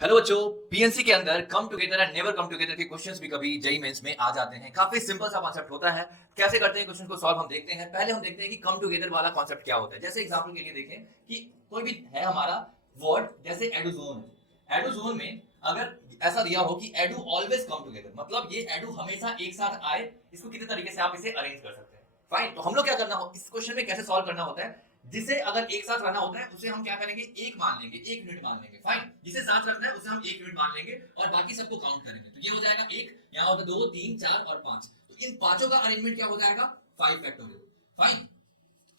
Hello बच्चों, PNC के अंदर come together and never come together के क्वेश्चंस भी कभी जेईई मेंस में आ जाते हैं। काफी सिंपल सा कॉन्सेप्ट होता है। कैसे करते हैं क्वेश्चन को सॉल्व हम देखते हैं। पहले हम देखते हैं कि कम टुगेदर वाला कॉन्सेप्ट क्या होता है। जैसे एग्जांपल के लिए देखें कि कोई भी है हमारा वर्ड, जैसे एडोजोन है। एडोजोन में अगर ऐसा दिया हो कि एडू ऑलवेज कम टुगेदर, मतलब ये एडू हमेशा एक साथ आए, इसको कितने तरीके से आप इसे अरेंज कर सकते हैं। फाइन, तो हम लोग क्या करना हो इस क्वेश्चन में, कैसे सॉल्व करना होता है। जिसे अगर एक साथ रहना होता है उसे हम क्या करेंगे, एक मान लेंगे, 1 मिनट मान लेंगे। फाइन, जिसे साथ रखना है उसे हम 1 मिनट मान लेंगे और बाकी सबको काउंट करेंगे। तो ये हो जाएगा 1, यहाँ होगा 2, 3, 4 और 5। तो इन पांचों का अरेंजमेंट क्या हो जाएगा, 5 फैक्टोरियल। फाइन,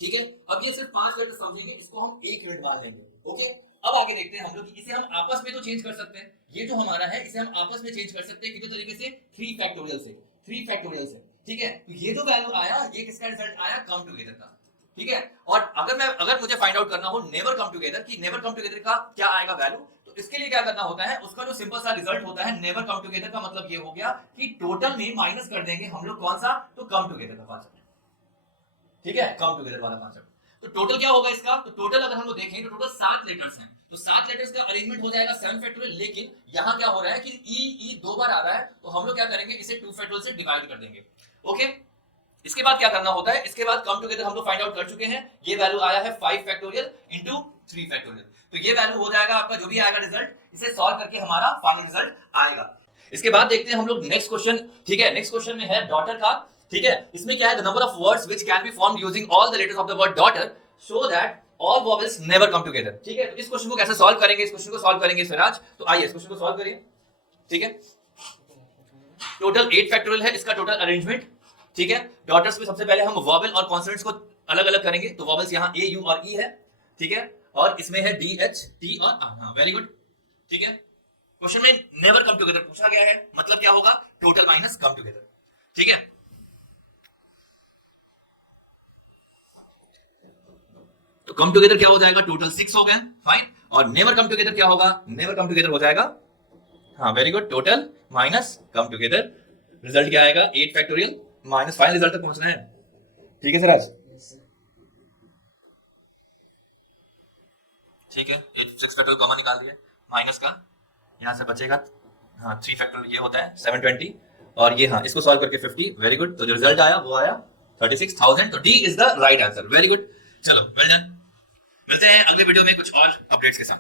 ठीक है। अब ये सिर्फ 5 लेटर समझेंगे, इसको हम 1 मिनट मान लेंगे। ओके, अब आगे देखते हैं हम लोग कि इसे हम आपस में तो चेंज कर सकते हैं। ये जो हमारा है इसे हम आपस में चेंज कर सकते हैं कितने तरीके से, 3 फैक्टोरियल से। 3 फैक्टोरियल से, ठीक है। तो ये जो वैल्यू आया, ये किसका रिजल्ट आया, कम टुगेदर का। ठीक है। और अगर मुझे फाइंड आउट करना हो नेवर कम टुगेदर की, नेवर कम टुगेदर का क्या आएगा वैल्यू, तो इसके लिए क्या करना होता है, उसका जो सिंपल सा रिजल्ट होता है नेवर कम टुगेदर का, मतलब ये हो गया कि टोटल में माइनस कर देंगे हम लोग कौन सा, तो कम टुगेदर का कॉन्सेप्ट। ठीक है, कम टुगेदर वाला कॉन्सेप्ट। तो टोटल क्या होगा इसका, तो टोटल अगर हम लोग देखें तो टोटल 7 लेटर्स हैं। तो 7 लेटर्स का अरेंजमेंट हो जाएगा 7 फैक्टोरियल। लेकिन यहां क्या हो रहा है कि ई दो बार आ रहा है, तो हम लोग क्या करेंगे, इसे 2 फैक्टोरियल से डिवाइड कर देंगे। ओके, इसके बाद क्या करना होता है, इसके बाद कम टुगेदर हम लोग फाइंड आउट कर चुके हैं। ये वैल्यू आया है 5 फैक्टोरियल इनटू 3 फैक्टोरियल। तो ये वैल्यू हो जाएगा आपका, जो भी आएगा रिजल्ट, इसे सॉल्व करके हमारा फाइनल रिजल्ट आएगा। इसके बाद देखते हैं हम लोग नेक्स्ट क्वेश्चन। ठीक है, नेक्स्ट क्वेश्चन में है डॉटर का। ठीक है, इसमें क्या है, the number of words which can be formed using all the letters of the word daughter show that all vowels never come together. ठीक है, तो इस क्वेश्चन को कैसे सॉल्व करेंगे, इस क्वेश्चन को सॉल्व करेंगे स्वराज। तो आइए इस क्वेश्चन को सॉल्व करिए। ठीक है, टोटल 8 फैक्टोरियल है इसका टोटल अरेंजमेंट। ठीक है, डॉटर्स में सबसे पहले हम वॉवेल और कॉन्सोनेंट्स को अलग अलग करेंगे। तो वॉवेल्स यहाँ ए, यू और ई है। ठीक है, और इसमें है डी, एच, टी और आर। हाँ, वेरी गुड। ठीक है, क्वेश्चन में नेवर कम टुगेदर पूछा गया है, मतलब क्या होगा, टोटल माइनस कम टुगेदर। ठीक है, तो कम टुगेदर क्या हो जाएगा, टोटल 6 हो गए। फाइन, और नेवर कम टुगेदर क्या होगा, नेवर कम टुगेदर हो जाएगा, हाँ very good, total minus come together. Result क्या आएगा, 8 फैक्टोरियल माइनस फाइनल रिजल्ट तक पहुंचना है। ठीक है सिराज, ठीक है। 6 फैक्टोरियल कॉमन निकाल दिया, माइनस का यहां से बचेगा, हाँ 3 फैक्टोरियल ये होता है 720, और ये हाँ इसको सॉल्व करके 50। वेरी गुड, तो जो रिजल्ट आया वो आया 36,000। तो D is the right answer. Very good, चलो वेल डन। मिलते हैं अगले वीडियो में कुछ और अपडेट्स के साथ।